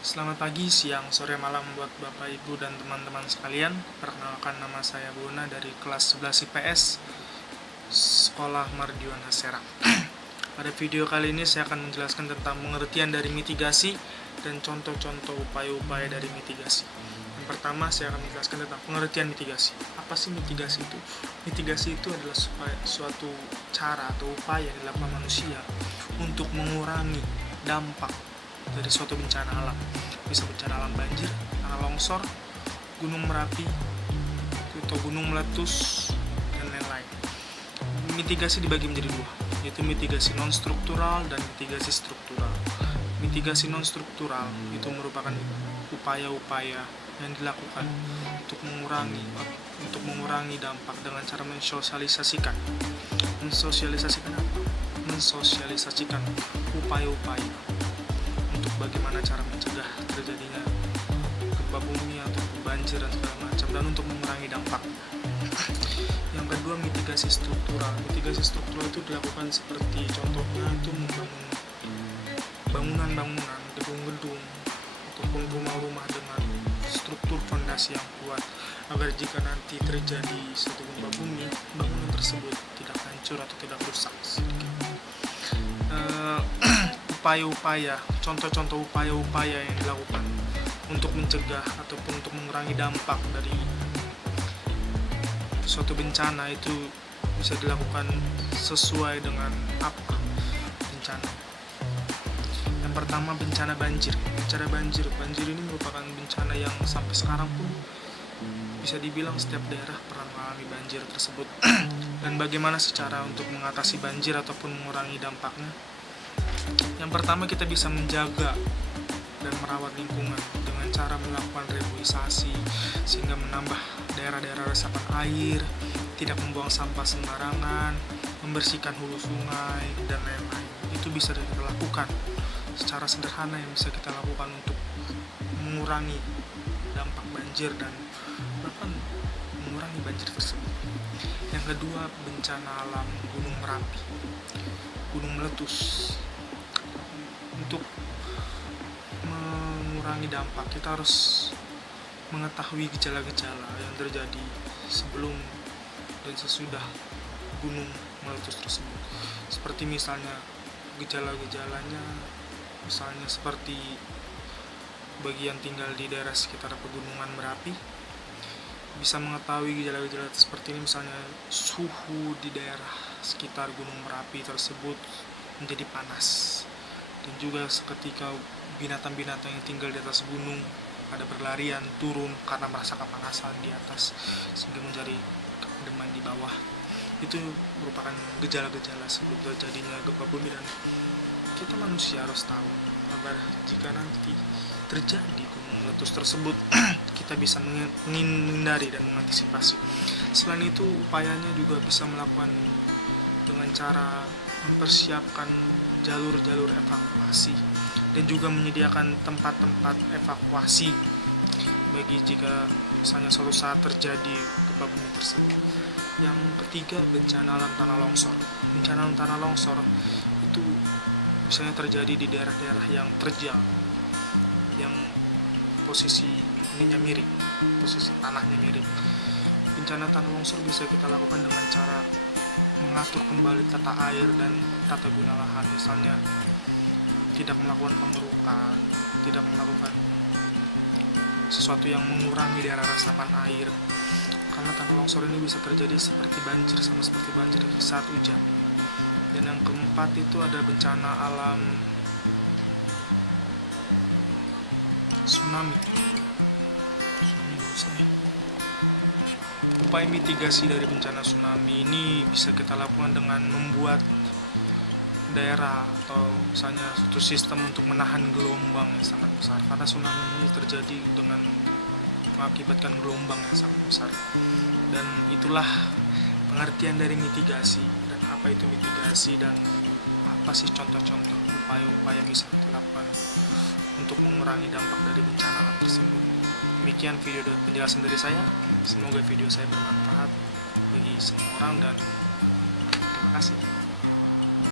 Selamat pagi, siang, sore, malam buat Bapak, Ibu, dan teman-teman sekalian. Perkenalkan, nama saya Bona dari kelas 11 IPS Sekolah Mardiwana Serang. Pada video kali ini saya akan menjelaskan tentang pengertian dari mitigasi dan contoh-contoh upaya-upaya dari mitigasi. Yang pertama, saya akan menjelaskan tentang pengertian mitigasi. Apa sih mitigasi itu? Mitigasi itu adalah suatu cara atau upaya yang dilakukan manusia untuk mengurangi dampak dari suatu bencana alam. Bisa bencana alam banjir, tanah longsor, gunung Merapi, atau gunung meletus, dan lain-lain. Mitigasi dibagi menjadi dua, yaitu mitigasi non-struktural dan mitigasi struktural. Mitigasi non-struktural itu merupakan upaya-upaya yang dilakukan untuk mengurangi dampak dengan cara mensosialisasikan apa? Mensosialisasikan upaya-upaya untuk bagaimana cara mencegah terjadinya gempa bumi atau banjir dan segala macam, dan untuk mengurangi dampak. Yang kedua, mitigasi struktural. Mitigasi struktural itu dilakukan seperti contohnya itu membangun bangunan-bangunan, gedung-gedung ataupun rumah-rumah dengan struktur fondasi yang kuat, agar jika nanti terjadi suatu gempa bumi, bangunan tersebut tidak hancur atau tidak rusak sedikit. Contoh-contoh upaya-upaya yang dilakukan untuk mencegah ataupun untuk mengurangi dampak dari suatu bencana itu bisa dilakukan sesuai dengan apa bencana. Yang pertama, bencana banjir. Banjir ini merupakan bencana yang sampai sekarang pun bisa dibilang setiap daerah pernah mengalami banjir tersebut. Dan bagaimana secara untuk mengatasi banjir ataupun mengurangi dampaknya? Yang pertama, kita bisa menjaga dan merawat lingkungan dengan cara melakukan reboisasi, sehingga menambah daerah-daerah resapan air, tidak membuang sampah sembarangan, membersihkan hulu sungai, dan lain-lain. Itu bisa kita lakukan secara sederhana yang bisa kita lakukan untuk mengurangi dampak banjir dan bahkan mengurangi banjir tersebut. Yang kedua, bencana alam gunung Merapi, gunung meletus. Untuk mengurangi dampak, kita harus mengetahui gejala-gejala yang terjadi sebelum dan sesudah gunung meletus tersebut. Seperti misalnya gejala-gejalanya, misalnya seperti bagi yang tinggal di daerah sekitar pegunungan Merapi, bisa mengetahui gejala-gejala seperti ini. Misalnya suhu di daerah sekitar gunung Merapi tersebut menjadi panas, dan juga seketika binatang-binatang yang tinggal di atas gunung pada berlarian turun karena merasa kepanasan di atas sehingga menjadi kedeman di bawah. Itu merupakan gejala-gejala sebelum terjadinya gempa bumi, dan kita manusia harus tahu agar jika nanti terjadi gunung meletus tersebut kita bisa menghindari dan mengantisipasi. Selain itu, upayanya juga bisa melakukan dengan cara mempersiapkan jalur-jalur evakuasi dan juga menyediakan tempat-tempat evakuasi bagi jika misalnya suatu saat terjadi gempa bumi tersebut. Yang ketiga, bencana alam tanah longsor. Bencana alam tanah longsor itu misalnya terjadi di daerah-daerah yang terjal, yang posisi tanahnya miring. Bencana tanah longsor bisa kita lakukan dengan cara mengatur kembali tata air dan tata guna lahan, misalnya tidak melakukan pengerukan, tidak melakukan sesuatu yang mengurangi daerah resapan air, karena tanah longsor ini bisa terjadi seperti banjir, sama seperti banjir saat hujan. Dan yang keempat itu ada bencana alam tsunami. Upaya mitigasi dari bencana tsunami ini bisa kita lakukan dengan membuat daerah atau misalnya suatu sistem untuk menahan gelombang yang sangat besar, karena tsunami ini terjadi dengan mengakibatkan gelombang yang sangat besar. Dan itulah pengertian dari mitigasi, dan apa itu mitigasi, dan apa sih contoh-contoh upaya-upaya yang bisa kita lakukan untuk mengurangi dampak dari bencana alam tersebut. Demikian video dan penjelasan dari saya. Semoga video saya bermanfaat bagi semua orang, dan terima kasih.